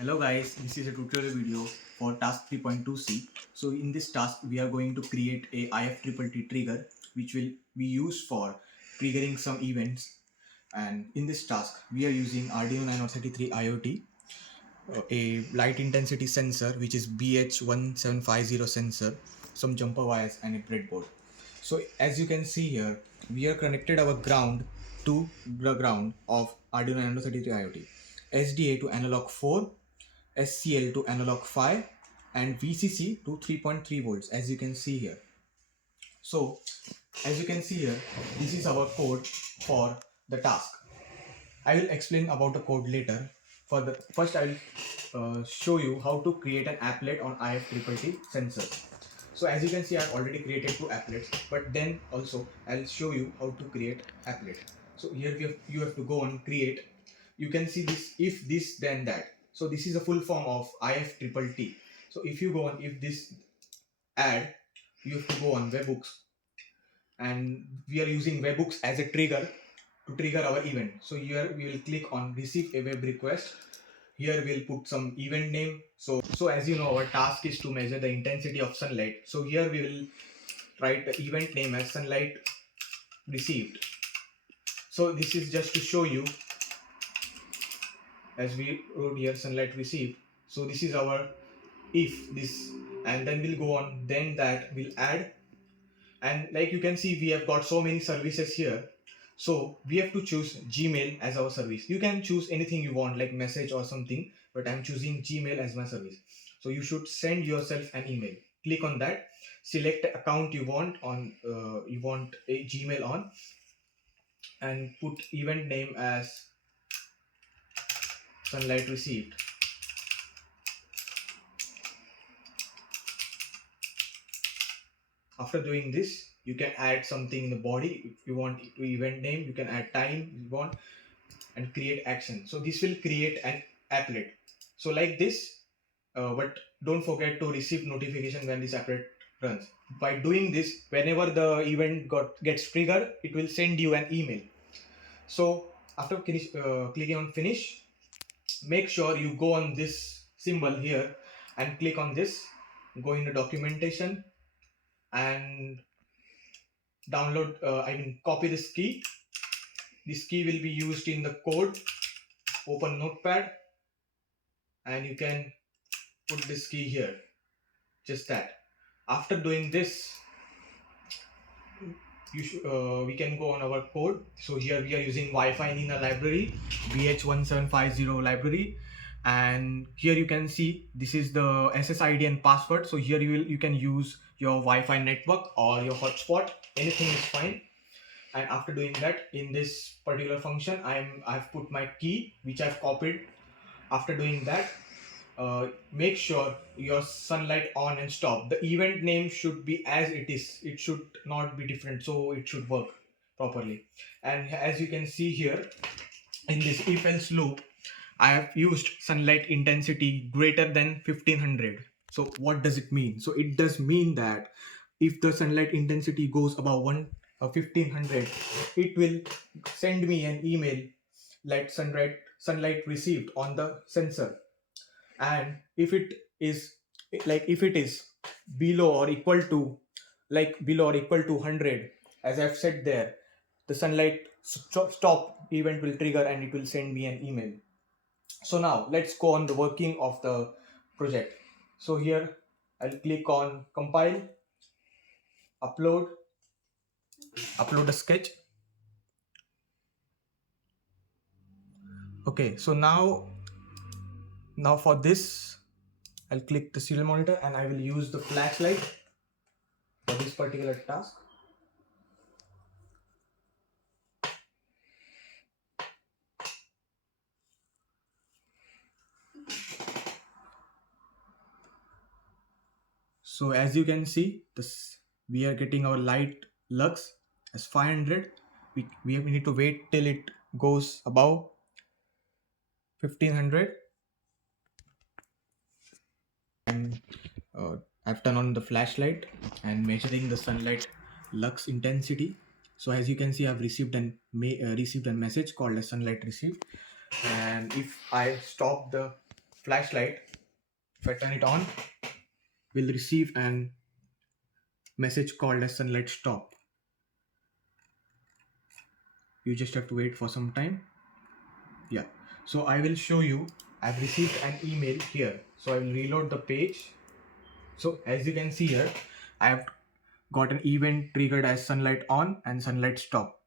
Hello guys, this is a tutorial video for task 3.2c. So in this task we are going to create a IFTTT trigger which will be used for triggering some events, and in this task we are using Arduino 933 IoT, a light intensity sensor which is BH1750 sensor, some jumper wires and a breadboard. So as you can see here, we are connected our ground to the ground of Arduino 933 IoT, SDA to analog 4, SCL to analog 5, and VCC to 3.3 volts, as you can see here. So as you can see here, this is our code for the task. I will explain about the code later. First I will show you how to create an applet on IFTTT sensors. So as you can see, I've already created two applets, but then also I'll show you how to create applet. So here you have to go on create. You can see this if this then that. So this is a full form of IFTTT. So if you go on if this add, you have to go on webhooks, and we are using webhooks as a trigger to trigger our event. So here we will click on receive a web request. Here we'll put some event name. So as you know, our task is to measure the intensity of sunlight. So here we will write the event name as sunlight received. So this is just to show you, as we wrote here sunlight received. So this is our if this, and then we'll go on, then that will add. And like you can see, we have got so many services here. So we have to choose Gmail as our service. You can choose anything you want, like message or something, but I'm choosing Gmail as my service. So you should send yourself an email. Click on that, select the account you want on, you want a Gmail on, and put event name as sunlight received. After doing this, you can add something in the body. If you want to event name, you can add time you want and create action. So this will create an applet. So like this, but don't forget to receive notification when this applet runs. By doing this, whenever the event gets triggered, it will send you an email. So after clicking on finish, make sure you go on this symbol here and click on this, go in the documentation and download, copy this key. This key will be used in the code. Open notepad and you can put this key here, just that. After doing this, we can go on our code. So here we are using Wi-Fi Nina library, BH1750 library, and here you can see this is the SSID and password. So here you can use your Wi-Fi network or your hotspot, anything is fine. And after doing that, in this particular function, I've put my key which I've copied. After doing that, make sure your sunlight on and stop. The event name should be as it is. It should not be different, so it should work properly. And as you can see here, in this if else loop, I have used sunlight intensity greater than 1500. So what does it mean? So it does mean that if the sunlight intensity goes above 1500, it will send me an email like sunlight received on the sensor. And if it is below or equal to 100, as I've said there, the sunlight stop event will trigger and it will send me an email. So now let's go on the working of the project. So here I'll click on compile, upload a sketch. Okay, so now for this, I'll click the serial monitor and I will use the flashlight for this particular task. So as you can see, we are getting our light lux as 500. We need to wait till it goes above 1500. And I've turned on the flashlight and measuring the sunlight lux intensity. So as you can see, I've received a message called as sunlight received. And if I stop the flashlight, if I turn it on, will receive an message called as sunlight stop. You just have to wait for some time. Yeah, so I will show you. I've received an email here, so I will reload the page. So as you can see here, I have got an event triggered as sunlight on and sunlight stop.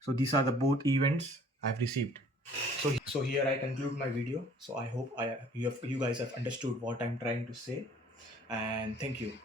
So these are the both events I've received. So here I conclude my video. So I hope you guys have understood what I'm trying to say, and thank you.